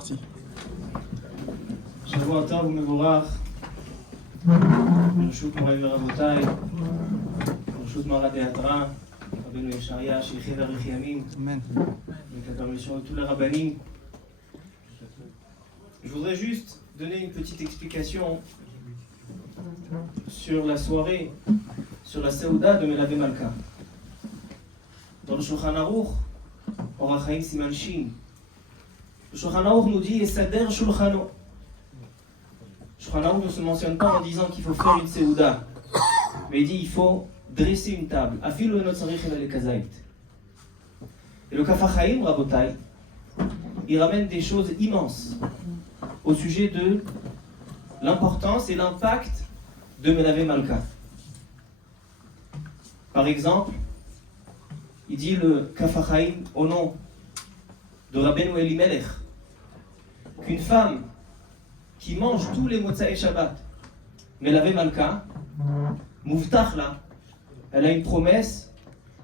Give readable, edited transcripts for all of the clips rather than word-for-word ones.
Merci. שבוע טוב ומבורך, ברשות מורי ורבותיי, ברשות מרא דאתרא, רבנו ישעיה שיחיה ויאריך ימים, avec la permission de tous les rabbins. Je voudrais juste donner une petite explication sur la soirée, sur la Seouda de Melavé Malka. Dans le Shulchan Aruch, Orach Chaim Siman Shin, le Shulchan Aruch nous dit Esader Shulchano. Shulchan Aruch ne se mentionne pas en disant qu'il faut faire une Seouda, mais il dit qu'il faut dresser une table. Afilu enot tzarich ela lekazait. Et le Kaf HaChaim, Rabotai, il ramène des choses immenses au sujet de l'importance et l'impact de Melavé Malka. Par exemple, il dit le Kaf HaChaim au nom de Rabbeinu Elimelech qu'une femme qui mange tous les Motsai Shabbat, Melavé Malka, Mouftach là, elle a une promesse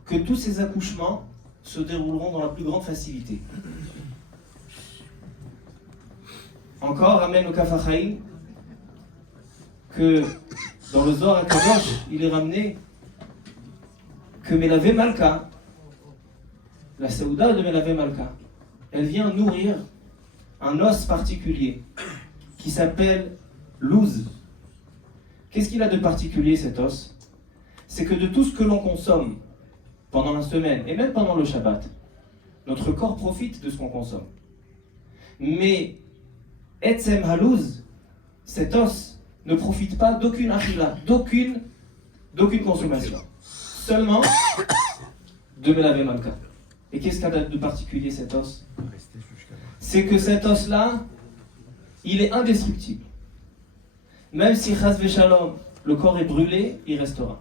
que tous ses accouchements se dérouleront dans la plus grande facilité. Encore, ramène au Kaf HaChaim que dans le Zohar HaKadosh, il est ramené que Melavé Malka, la Seouda de Melavé Malka, elle vient nourrir un os particulier qui s'appelle l'ouz. Qu'est-ce qu'il a de particulier cet os? C'est que de tout ce que l'on consomme pendant la semaine et même pendant le Shabbat, notre corps profite de ce qu'on consomme. Mais Etzem Halouz, cet os, ne profite pas d'aucune achila, d'aucune consommation. Seulement de Melavé Malka. Et qu'est-ce qu'il a de particulier cet os? C'est que cet os-là, il est indestructible. Même si Chas Veshalom, le corps est brûlé, il restera.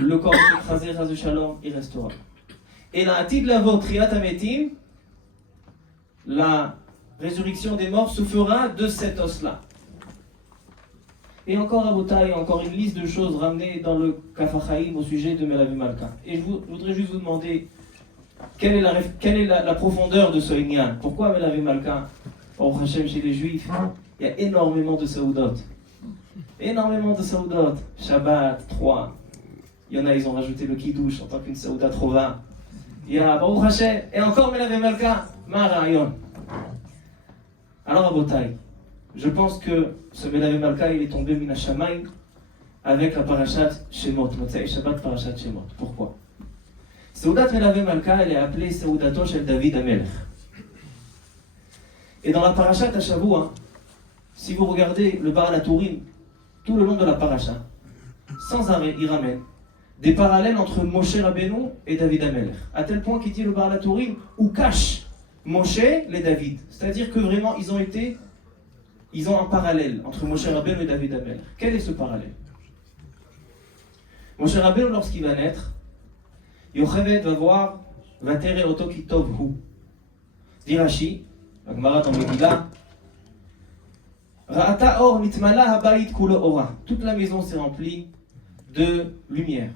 Le corps est écrasé, Chas Veshalom, il restera. Et la Atid Lavo Triat Ametim, la résurrection des morts se fera de cet os-là. Et encore à Botaï, encore une liste de choses ramenées dans le Kaf HaChaim au sujet de Melavé Malka. Et je voudrais juste vous demander quelle est la profondeur de ce Inyan. Pourquoi Melavé Malka, au Hachem chez les Juifs, il y a énormément de Saoudot. Énormément de Saoudot. Shabbat, 3. Il y en a, ils ont rajouté le Kiddush en tant qu'une Saouda Trova. Il y a Baruch Hashem, et encore Melavé Malka, Marayon. Alors à Botaï, je pense que ce Melavé Malka, il est tombé Mina Shamayim avec la Parashat Shemot, Motsai Shabbat Parashat Shemot. Pourquoi? Seoudat Melavé Malka, elle est appelée Seoudato Shel David Amelech. Et dans la Parashat Shavua, si vous regardez le Baal HaTurim, tout le long de la Parasha, sans arrêt, il ramène des parallèles entre Moshe Rabbeinu et David Amelech. À tel point qu'il dit le Baal HaTurim, où cache Moshe les David. C'est-à-dire que vraiment, ils ont un parallèle entre Moshe Rabbeinu et David Amelech. Quel est ce parallèle? Moshe Rabbeinu, lorsqu'il va naître, Yocheved va voir Vatere Oto Kitov Hu. Dit Rashi, la Gemara dans Megillah, Ra'ata or nitmala habayit kulo ora. Toute la maison s'est remplie de lumière.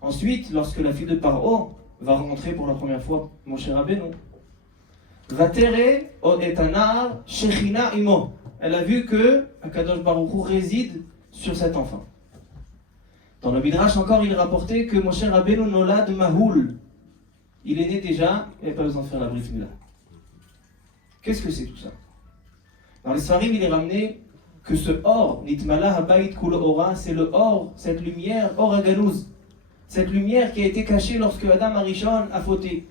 Ensuite, lorsque la fille de Paro va rencontrer pour la première fois Moshe Rabbeinu, Vatere od etanar shechina imo. Elle a vu que Akadosh Baruch Hu réside sur cet enfant. Dans le Midrash encore, il est rapporté que Moshe Rabbeinu nolad mahoul. Il est né déjà, il n'y a pas besoin de faire la brit mila. Qu'est-ce que c'est tout ça? Dans les Sfarim, il est ramené que ce or, nitmala habayit kulo ora, c'est le or, cette lumière, or aganouz. Cette lumière qui a été cachée lorsque Adam Arishon a fauté.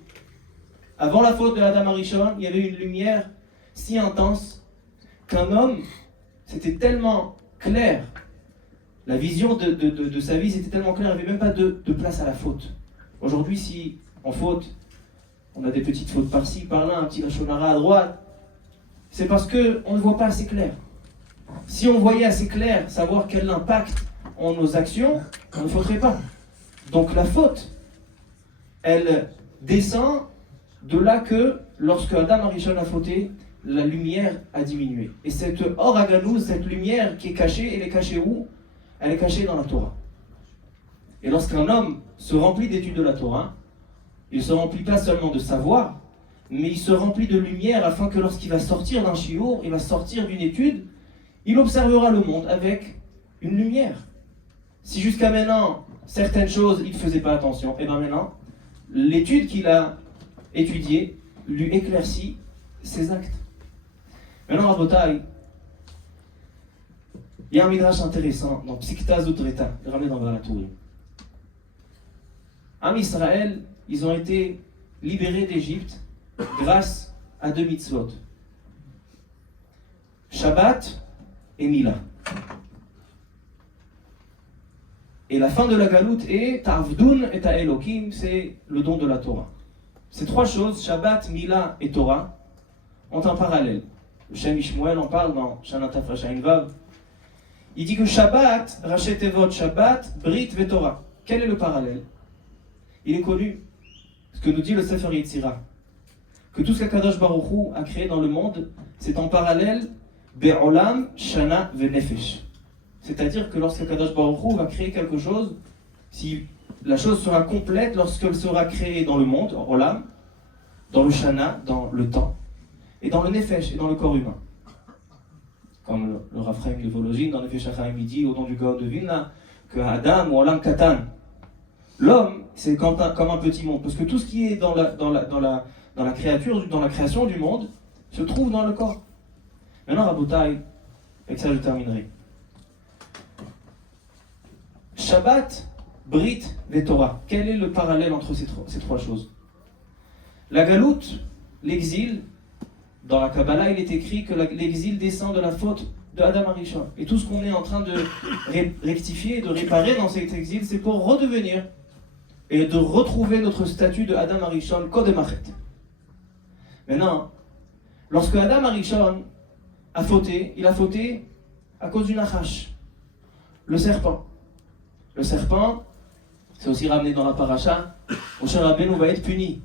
Avant la faute de Adam Arishon, il y avait une lumière si intense qu'un homme, c'était tellement clair, la vision de sa vie, c'était tellement clair, il n'y avait même pas de place à la faute. Aujourd'hui, si on faute, on a des petites fautes par-ci, par-là, un petit lachonara à droite, c'est parce qu'on ne voit pas assez clair. Si on voyait assez clair, savoir quel impact ont nos actions, on ne fauterait pas. Donc la faute, elle descend de là que, lorsque Adam Arishon a fauté, la lumière a diminué. Et cette or aganouz, cette lumière qui est cachée, elle est cachée où? Elle est cachée dans la Torah. Et lorsqu'un homme se remplit d'études de la Torah, il ne se remplit pas seulement de savoir, mais il se remplit de lumière afin que lorsqu'il va sortir d'un shiur, il va sortir d'une étude, il observera le monde avec une lumière. Si jusqu'à maintenant, certaines choses, il ne faisait pas attention, et bien maintenant, l'étude qu'il a étudiée lui éclaircit ses actes. Maintenant, Rabotai, il y a un midrash intéressant dans Psikta Zudreta, ramené dans Balatourim. Am Israël, ils ont été libérés d'Égypte grâce à 2 mitzvot. Shabbat et Mila. Et la fin de la galoute est Ta'avdun et Ta'elokim, c'est le don de la Torah. Ces 3 choses, Shabbat, Mila et Torah, ont un parallèle. Le Shem Ishmuel en parle dans Shana Tafra Shain Vav. Il dit que Shabbat, Rachet Tevot Shabbat, Brit ve Torah. Quel est le parallèle? Il est connu, ce que nous dit le Sefer Yetzira, que tout ce qu'Akadosh Baruch Hu a créé dans le monde, c'est en parallèle Be'olam, Shana ve Nefesh. C'est-à-dire que lorsqu'Akadosh Baruch Hu va créer quelque chose, si la chose sera complète lorsqu'elle sera créée dans le monde, en Olam, dans le Shana, dans le temps, et dans le Nefesh, et dans le corps humain. Comme le Raphaël de Vologine, dans Nefesh HaChaim, il dit au nom du Gaon de Vilna, que Adam ou Olam Katan, l'homme, c'est comme un petit monde, parce que tout ce qui est dans la création du monde, se trouve dans le corps. Maintenant, Rabotai, avec ça je terminerai. Shabbat, Brit, et Torah. Quel est le parallèle entre ces 3 choses? La galoute, l'exil, dans la Kabbalah, il est écrit que l'exil descend de la faute de Adam Arishon. Et tout ce qu'on est en train de rectifier, de réparer dans cet exil, c'est pour redevenir et de retrouver notre statut de Adam Arishon, Kodemachet. Maintenant, lorsque Adam Arishon a fauté, il a fauté à cause du Nachash, le serpent. Le serpent, c'est aussi ramené dans la paracha, Moshe Rabbeinu va être puni.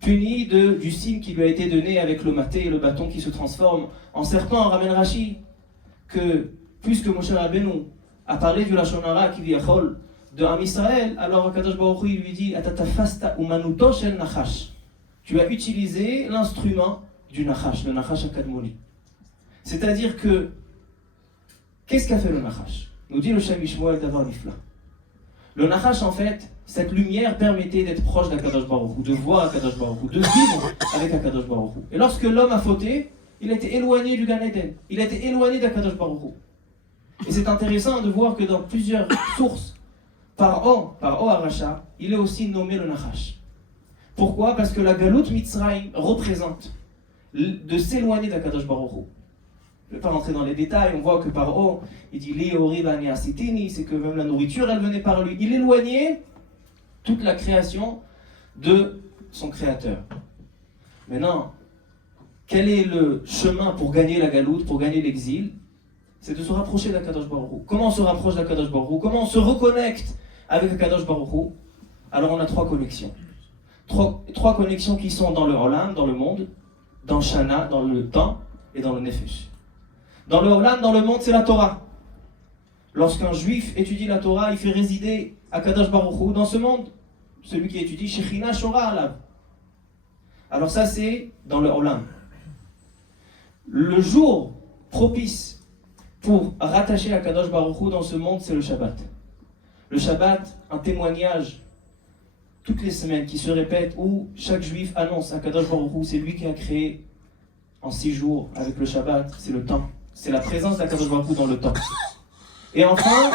Puni du signe qui lui a été donné avec le maté et le bâton qui se transforme en serpent. Ramène Rashi que, puisque Moshe Rabbeinu a parlé du Lashon Hara qui viachol de Am Israël, alors Akadosh Baruch Hu lui dit Atatafasta umanuto shel nachash. Tu as utilisé l'instrument du nachash, le nachash akadmoni. C'est-à-dire que, qu'est-ce qu'a fait le nachash? Nous dit le Shem Ishmuel d'avoir Nifla. Le nachash, en fait, cette lumière permettait d'être proche d'Akadosh Baruch Hu, de voir Akadosh Baruch Hu, de vivre avec Akadosh Baruch Hu. Et lorsque l'homme a fauté, il a été éloigné du Gan Eden, il a été éloigné d'Akadosh Baruch Hu. Et c'est intéressant de voir que dans plusieurs sources, Paro Aracha, il est aussi nommé le nachash. Pourquoi? Parce que la Galout Mitzrayim représente de s'éloigner d'Akadosh Baruch Hu. Je ne vais pas rentrer dans les détails, on voit que Paro, il dit Li Ori Bani Asitini, c'est que même la nourriture, elle venait par lui. Il éloignait toute la création de son créateur. Maintenant, quel est le chemin pour gagner la galoute, pour gagner l'exil? C'est de se rapprocher d'Akadosh Baruch Hu. Comment on se rapproche d'Akadosh Baruch Hu? Comment on se reconnecte avec Akadosh Baruch Hu? Alors on a 3 connexions. 3 connexions qui sont dans le Olam, dans le monde, dans Shana, dans le temps, et dans le Nefesh. Dans le Olam, dans le monde, c'est la Torah. Lorsqu'un juif étudie la Torah, il fait résider Akadosh Baruch Hu dans ce monde. Celui qui étudie Shechina Shora Alav. Alors ça, c'est dans le Olam. Le jour propice pour rattacher Akadosh Baruch Hu dans ce monde, c'est le Shabbat. Le Shabbat, un témoignage toutes les semaines qui se répète où chaque juif annonce Akadosh Baruch Hu, c'est lui qui a créé en 6 jours avec le Shabbat, c'est le temps. C'est la présence d'Akadosh Baruch Hu dans le temps. Et enfin,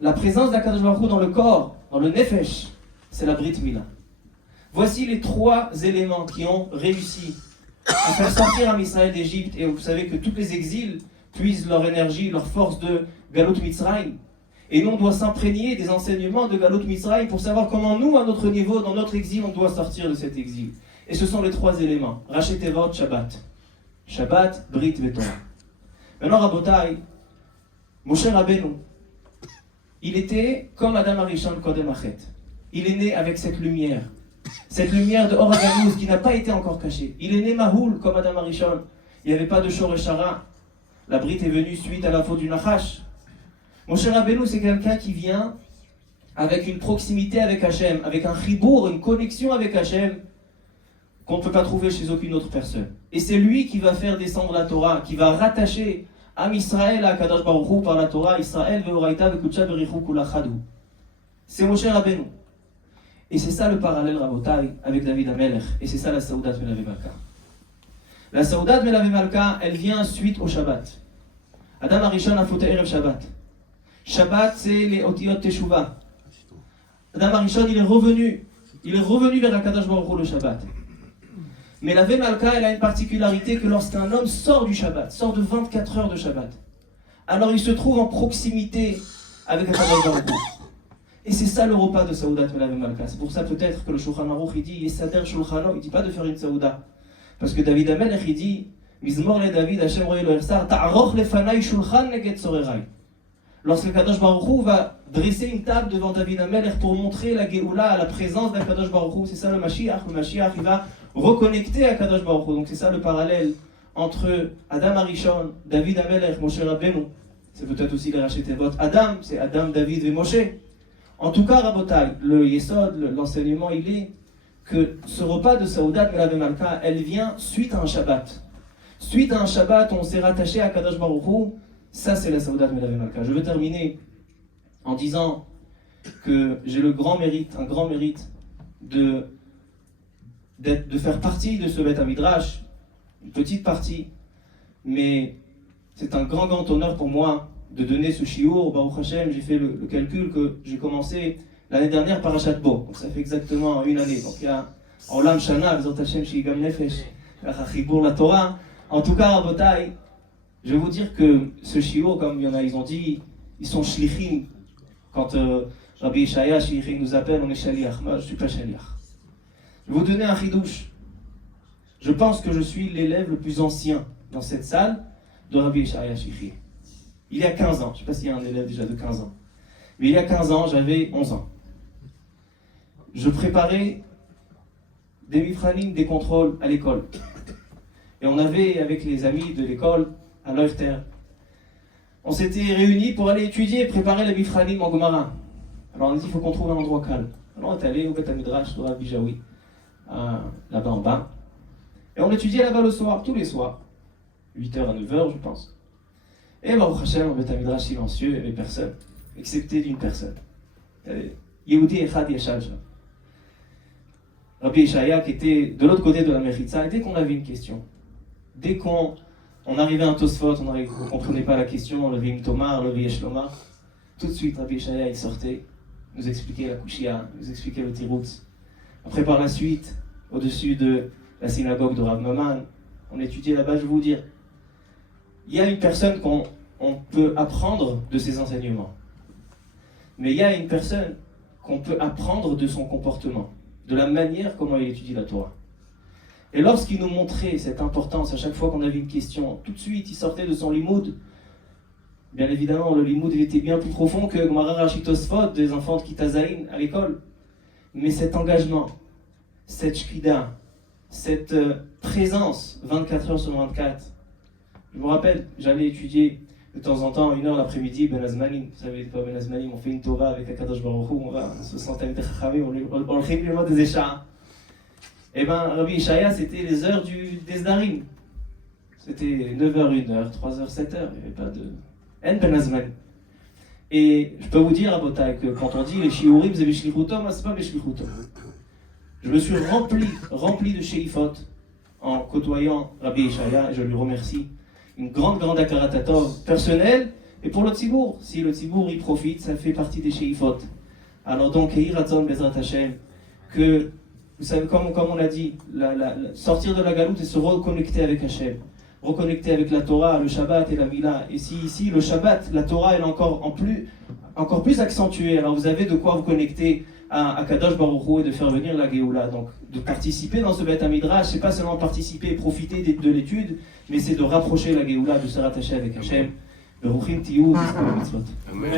la présence d'Akadosh Baruch Hu dans le corps, dans le Nefesh, c'est la Brit Mila. Voici les 3 éléments qui ont réussi à faire sortir Am Israël d'Égypte. Et vous savez que tous les exils puisent leur énergie, leur force de Galout Mitzrayim. Et nous, on doit s'imprégner des enseignements de Galout Mitzrayim pour savoir comment nous, à notre niveau, dans notre exil, on doit sortir de cet exil. Et ce sont les 3 éléments. Rachet Tevot, Shabbat. Shabbat, Brit, Torah. Maintenant, Rabotai, Moshe Rabbeinu, il était comme Adam Arishon Kodem Achet. Il est né avec cette lumière de Or HaGanuz qui n'a pas été encore cachée. Il est né Mahoul comme Adam Arishon. Il n'y avait pas de Shoreshara. La Brit est venue suite à la faute du Nachash. Moshe Rabbeinu, c'est quelqu'un qui vient avec une proximité avec Hachem, avec un chibour, une connexion avec Hachem, qu'on ne peut pas trouver chez aucune autre personne. Et c'est lui qui va faire descendre la Torah, qui va rattacher Am Israël à Kadosh Baruch Hu par la Torah, Israël ve'oraita ve'kudsha berichu kula chadu. C'est Moshe Rabbeinu. Et c'est ça le parallèle Rabotai avec David HaMelech. Et c'est ça la Saoudat Melavé Malka. La Saoudat Melavé Malka, elle vient suite au Shabbat. Adam Arishon a fauté Erev Shabbat. Shabbat, c'est les Otiyot Teshuvah. Adam Arishon, il est revenu vers Akadosh Baruch Hu le Shabbat. Mais la Malka, elle a une particularité que lorsqu'un homme sort du Shabbat, sort de 24 heures de Shabbat, alors il se trouve en proximité avec Akadosh Baruch Hu. Et c'est ça le repas de Saoudat Melavé Malka. C'est pour ça peut-être que le Shulchan Aruch, il dit Yesader Shulchano, il ne dit pas de faire une Saouda. Parce que David HaMelech, il dit Mizmor le David, Hashem roye lo ersar, ta'aroch lefanai shulchan neged tzorerai. Lorsque Kadosh Baruch Hu va dresser une table devant David HaMelech pour montrer la Géoula à la présence d'Akadosh Baruch Hu, c'est ça le Mashiach. Le Mashiach, il va reconnecter à Kadosh Baruch Hu. Donc c'est ça le parallèle entre Adam Arishon, David HaMelech, Moshe Rabbeinu. C'est peut-être aussi les racheter votre Adam, c'est Adam, David et Moshe. En tout cas, Rabotai, le Yesod, l'enseignement, il est que ce repas de Saoudat Melavé Malka, elle vient suite à un Shabbat. Suite à un Shabbat, on s'est rattaché à Kadosh Baruch Hu. Ça, c'est la Saoudat Melavé Malka. Je veux terminer en disant que j'ai un grand mérite de faire partie de ce Beth HaMidrash, une petite partie, mais c'est un grand honneur pour moi de donner ce shiur. Baruch Hashem, j'ai fait le calcul que j'ai commencé l'année dernière par Parashat Bo, donc ça fait exactement une année. Donc il y a Olam Shana, Bezrat Hashem, Shigam Nefesh, la Torah. En tout cas, Rabotai, je vais vous dire que ce shiur, comme il y en a, ils ont dit, ils sont shlichim. Quand Rabbi Yeshaya, shlichim nous appelle, on est shaliach. Moi, je ne suis pas shaliach. Je vais vous donner un chidouche. Je pense que je suis l'élève le plus ancien dans cette salle de Rabbi Yeshaya Shlichim. Il y a 15 ans, je ne sais pas s'il y a un élève déjà de 15 ans, mais il y a 15 ans, j'avais 11 ans. Je préparais des mifranim, des contrôles à l'école. Et on avait, avec les amis de l'école, à l'Oefter, on s'était réunis pour aller étudier et préparer les mifranim en Gomara. Alors on a dit, il faut qu'on trouve un endroit calme. Alors on est allé au Beth HaMidrash de Rabbi Jaoui, là-bas en bas. Et on étudiait là-bas le soir, tous les soirs, 8h à 9h, je pense. Et Baruch Hashem, on met un midrash silencieux, il n'y avait personne, excepté d'une personne. Yehudi Echad Yeshal. Rabbi Yeshaya qui était de l'autre côté de la Mechitza, et dès qu'on avait une question, dès qu'on arrivait à un Tosfot, on ne comprenait pas la question, le Vim Tomar, le Viesh Lomar, tout de suite Rabbi Yeshaya il sortait, nous expliquait la Kushia, nous expliquait le Tirutz. Après par la suite, au-dessus de la synagogue de Rav Maman, on étudiait là-bas, je vais vous dire, il y a une personne qu'on peut apprendre de ses enseignements. Mais il y a une personne qu'on peut apprendre de son comportement, de la manière comment il étudie la Torah. Et lorsqu'il nous montrait cette importance, à chaque fois qu'on avait une question, tout de suite il sortait de son limoud. Bien évidemment, le limoud était bien plus profond que Gemara Rashi Tosfot des enfants de Kitazaïn à l'école. Mais cet engagement, cette shkida, cette présence 24 heures sur 24, je me rappelle, j'allais étudier de temps en temps, 1h l'après-midi, Ben Azmanim. Vous savez quoi, Ben Azmanim, on fait une Tova avec Akadosh Baruch Hu, on va se sentir avec Chachamim, on le fait le mot des Échats. Et bien, Rabbi Yeshaya, c'était les heures des Zdarim. C'était 9h, 1h, 3h, 7h, il n'y avait pas de. En Ben Azmanim. Et je peux vous dire, Rabotai, que quand on dit les Shiurim, c'est Beshlichutom, c'est pas Beshlichutom. Je me suis rempli de Sheifot en côtoyant Rabbi Yeshaya, et je lui remercie. Une grande akaratatov personnelle, et pour le Tzibour, si le Tzibour y profite, ça fait partie des Sheifot. Alors donc, Eiratzon Bezrat Hashem, que, vous savez, comme on l'a dit, sortir de la galoute et se reconnecter avec Hashem, reconnecter avec la Torah, le Shabbat et la Mila. Et si ici, le Shabbat, la Torah, elle est encore plus accentuée, alors vous avez de quoi vous connecter à Kadosh Baruch Hu et de faire venir la Géoula. Donc, de participer dans ce Beth HaMidrash, c'est pas seulement participer et profiter de l'étude, mais c'est de rapprocher la Géoula, de se rattacher avec Hashem. Beruchim tiyu, mitzvot. Amen.